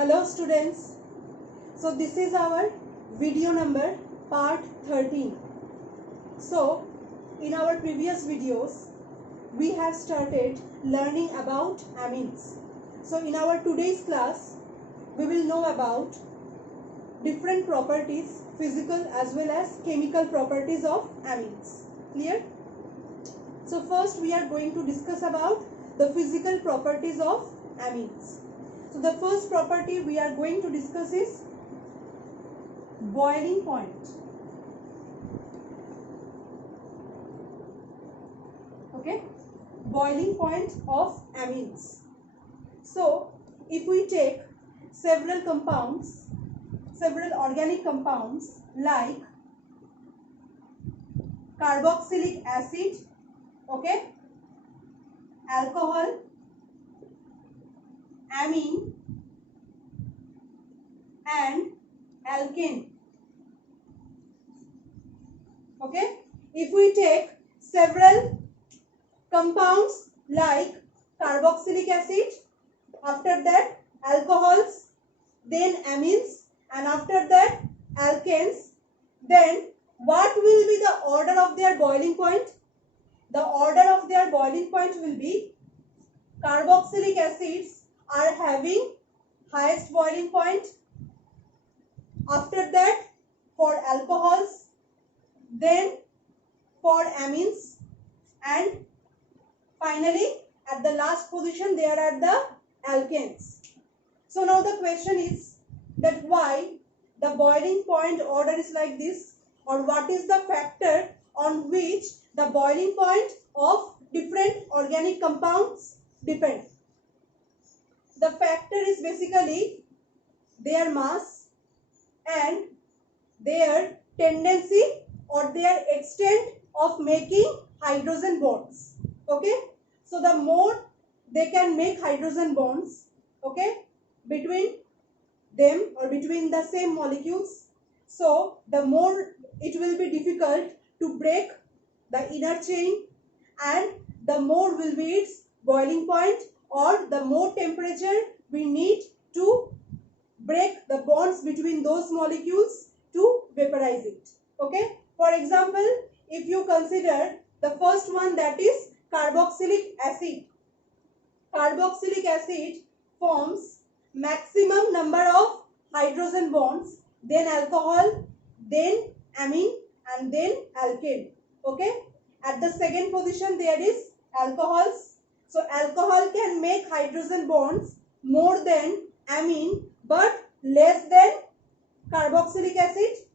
Hello students. So this is our video number part 13. So in our previous videos we have started learning about amines. So in our today's class we will know about different properties, physical as well as chemical properties of amines. Clear? So first we are going to discuss about the physical properties of amines. So the first property we are going to discuss is boiling point. Okay, boiling point of amines. So if we take several compounds, several organic compounds like carboxylic acid, okay, alcohol, amine and alkane. Okay, if we take several compounds like carboxylic acid, after that alcohols, then amines, and after that alkanes, then what will be the order of their boiling point? The order of their boiling point will be carboxylic acids are having highest boiling point, after that for alcohols, then for amines, and finally at the last position there are the alkanes. So now the question is that why the boiling point order is like this, or what is the factor on which the boiling point of different organic compounds depend. The factor is basically their mass and their tendency or their extent of making hydrogen bonds. Okay, so the more they can make hydrogen bonds, okay, between them or between the same molecules, so the more it will be difficult to break the inner chain, and the more will be its boiling point, or the more temperature we need to break the bonds between those molecules to vaporize it. Okay, for example, if you consider the first one, that is carboxylic acid. Carboxylic acid forms maximum number of hydrogen bonds, then alcohol, then amine, and then alkane. Okay, at the second position there is alcohols. So alcohol can make hydrogen bonds more than amine but less than carboxylic acid,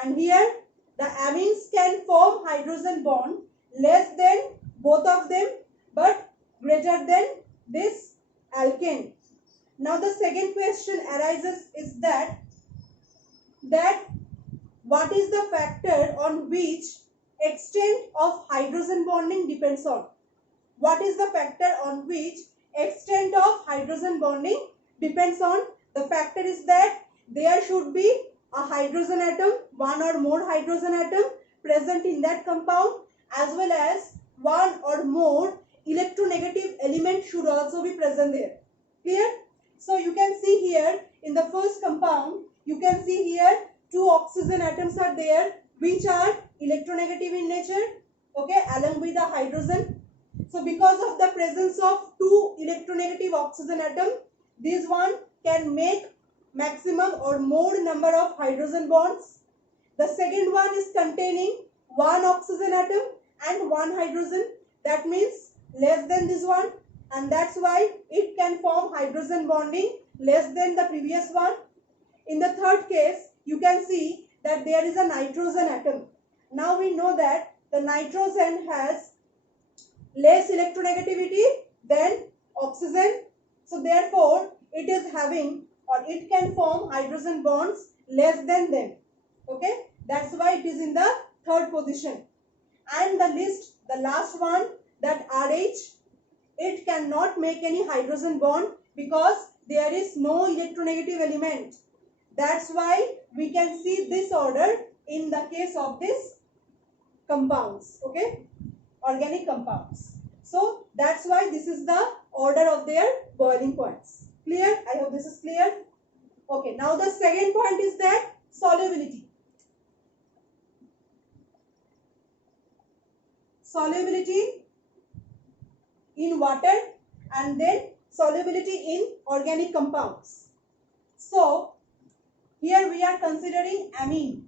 and here the amines can form hydrogen bond less than both of them but greater than this alkane. Now the second question arises is that what is the factor on which extent of hydrogen bonding depends on? What is the factor on which extent of hydrogen bonding depends on? The factor is that there should be a hydrogen atom, one or more hydrogen atom present in that compound, as well as one or more electronegative element should also be present there. Clear? So you can see here in the first compound, you can see here two oxygen atoms are there which are electronegative in nature, okay, along with the hydrogen. So because of the presence of two electronegative oxygen atom, this one can make maximum or more number of hydrogen bonds. The second one is containing one oxygen atom and one hydrogen, that means less than this one, and that's why it can form hydrogen bonding less than the previous one. In the third case, you can see that there is a nitrogen atom. Now we know that the nitrogen has less electronegativity than oxygen, so therefore it is having, or it can form hydrogen bonds less than them. Okay, that's why it is in the third position. And the last one, that RH, it cannot make any hydrogen bond because there is no electronegative element. That's why we can see this order in the case of this compounds, okay, organic compounds. So that's why this is the order of their boiling points. Clear? I hope this is clear. Okay, now the second point is that solubility. Solubility in water and then solubility in organic compounds. So here we are considering amine.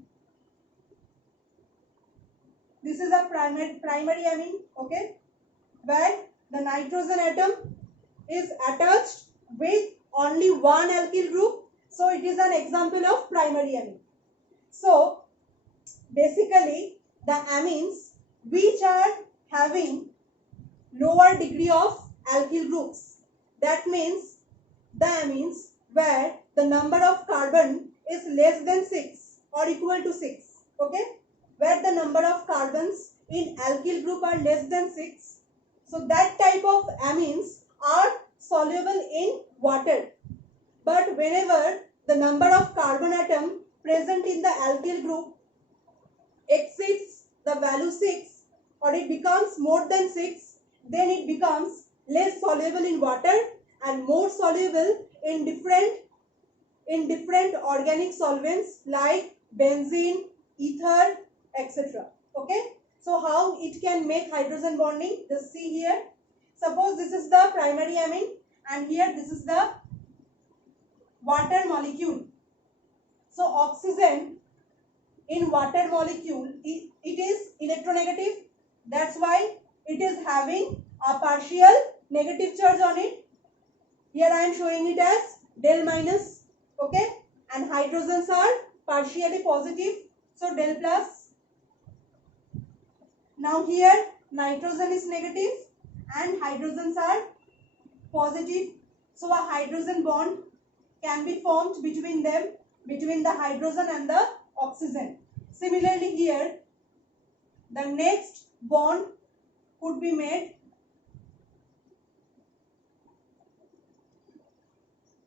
This is a primary amine, okay, where the nitrogen atom is attached with only one alkyl group. So it is an example of primary amine. So basically the amines which are having lower degree of alkyl groups, that means the amines where the number of carbon is less than 6 or equal to 6, okay, where the number of carbons in alkyl group are less than 6. So that type of amines are soluble in water. But whenever the number of carbon atom present in the alkyl group exceeds the value 6 or it becomes more than 6, then it becomes less soluble in water and more soluble in different organic solvents like benzene, ether, etc. Okay, so how it can make hydrogen bonding, just see here. Suppose this is the primary amine and here this is the water molecule. So oxygen in water molecule, it is electronegative, that's why it is having a partial negative charge on it. Here I am showing it as del minus, okay, and hydrogens are partially positive, so del plus. Now here nitrogen is negative and hydrogens are positive, so a hydrogen bond can be formed between them, between the hydrogen and the oxygen. Similarly here the next bond could be made,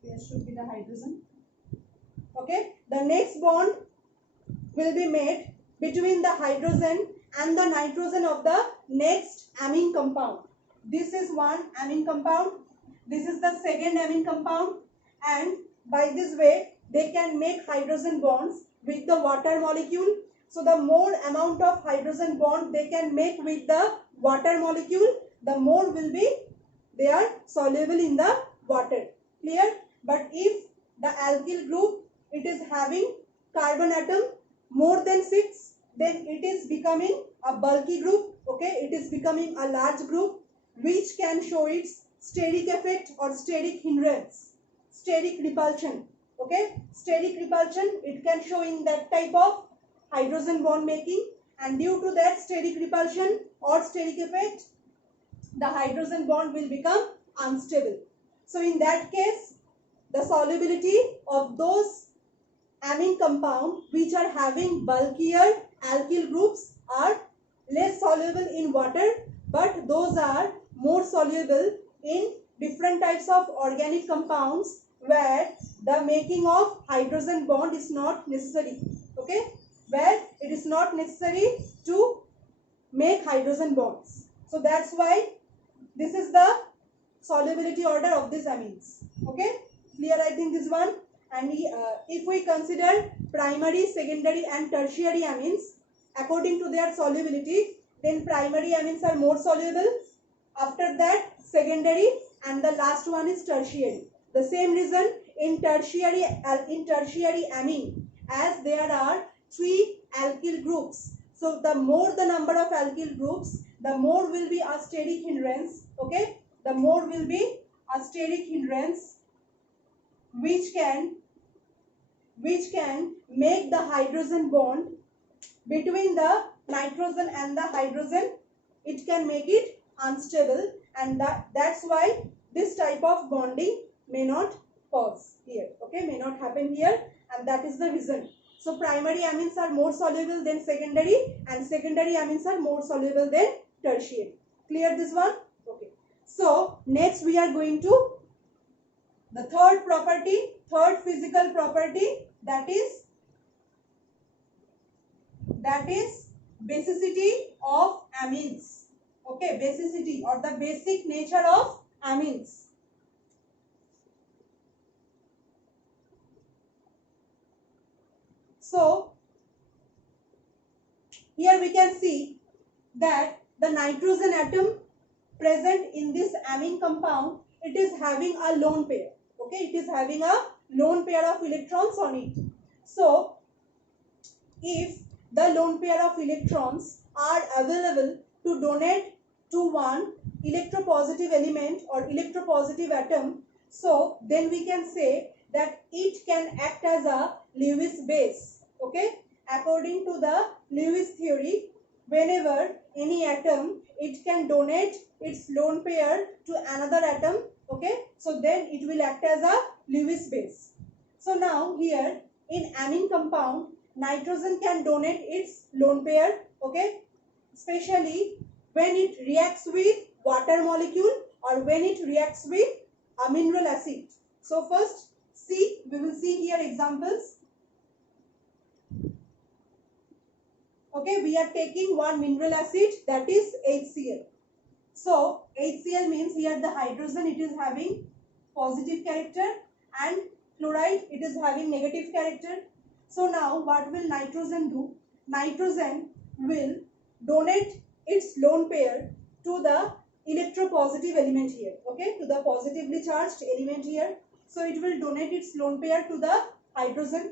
here should be the hydrogen, okay, the next bond will be made between the hydrogen and the nitrogen of the next amine compound. This is one amine compound, this is the second amine compound, and by this way they can make hydrogen bonds with the water molecule. So the more amount of hydrogen bond they can make with the water molecule, the more will be they are soluble in the water. Clear? But if the alkyl group it is having carbon atom more than 6, then it is becoming a bulky group, okay, it is becoming a large group which can show its steric effect or steric hindrance, steric repulsion, okay, steric repulsion it can show in that type of hydrogen bond making, and due to that steric repulsion or steric effect the hydrogen bond will become unstable. So in that case the solubility of those amine compound which are having bulkier alkyl groups are less soluble in water, but those are more soluble in different types of organic compounds where the making of hydrogen bond is not necessary, okay, where it is not necessary to make hydrogen bonds. So that's why this is the solubility order of these amines, okay, clear I think this one. And if we consider primary, secondary and tertiary amines according to their solubility, then primary amines are more soluble, after that secondary, and the last one is tertiary. The same reason in tertiary amine, as there are 3 alkyl groups, so the more the number of alkyl groups, the more will be a steric hindrance, okay, the more will be a steric hindrance which can make the hydrogen bond between the nitrogen and the hydrogen, it can make it unstable, and that's why this type of bonding may not cause here, okay, may not happen here, and that is the reason. So primary amines are more soluble than secondary, and secondary amines are more soluble than tertiary. Clear this one? Okay. So next we are going to the third property, third physical property, that is basicity of amines, okay, basicity or the basic nature of amines. So here we can see that the nitrogen atom present in this amine compound, it is having a lone pair. Okay, it is having a lone pair of electrons on it. So if the lone pair of electrons are available to donate to one electropositive element or electropositive atom, so then we can say that it can act as a Lewis base. Okay, according to the Lewis theory, whenever any atom, it can donate its lone pair to another atom. Okay, so then it will act as a Lewis base. So now here in amine compound, nitrogen can donate its lone pair. Okay, especially when it reacts with water molecule or when it reacts with a mineral acid. So first we will see here examples. Okay, we are taking one mineral acid, that is HCl. So HCl means here the hydrogen, it is having positive character, and chloride, it is having negative character. So now what will nitrogen do? Nitrogen will donate its lone pair to the electropositive element here. Okay, to the positively charged element here. So it will donate its lone pair to the hydrogen.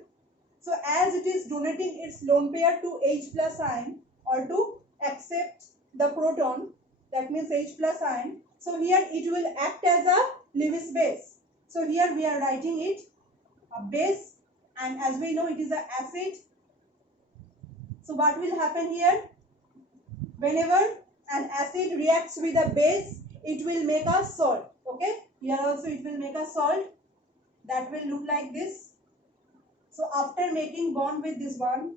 So as it is donating its lone pair to H plus ion or to accept the proton, that means H plus ion. So here it will act as a Lewis base. So here we are writing it a base, and as we know it is an acid. So what will happen here? Whenever an acid reacts with a base, it will make a salt. Okay, here also it will make a salt that will look like this. So after making bond with this one,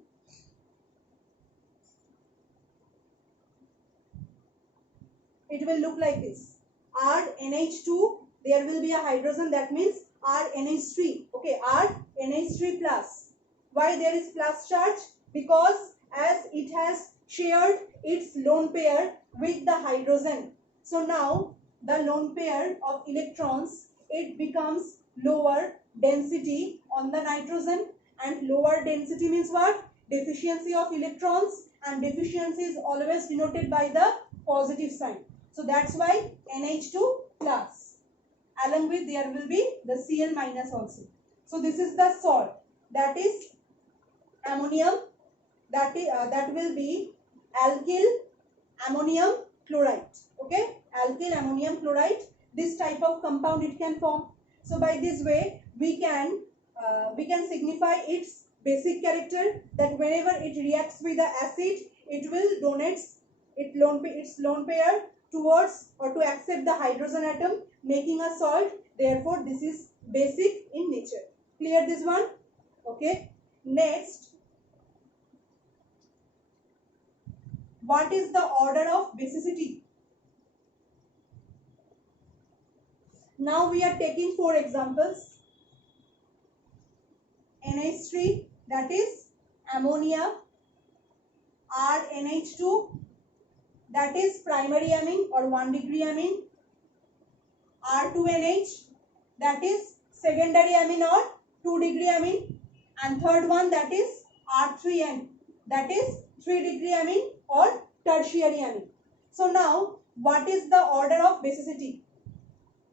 it will look like this. RNH2, there will be a hydrogen, that means RNH3. Okay, RNH3 plus. Why there is plus charge? Because as it has shared its lone pair with the hydrogen. So now the lone pair of electrons, it becomes lower density on the nitrogen, and lower density means what? Deficiency of electrons, and deficiency is always denoted by the positive sign. So that's why NH2 plus. Along with there will be the Cl minus also. So this is the salt, that is ammonium, that will be alkyl ammonium chloride. Okay, alkyl ammonium chloride. This type of compound it can form. So by this way we can signify its basic character, that whenever it reacts with the acid, it will donate its lone pair towards or to accept the hydrogen atom, making a salt. Therefore this is basic in nature. Clear this one? Okay, next, what is the order of basicity? Now we are taking 4 examples. NH3, that is ammonia. RNH2, that is primary amine or 1 degree amine. R2NH, that is secondary amine or 2 degree amine. And third one, that is R3N, that is 3 degree amine or tertiary amine. So now what is the order of basicity?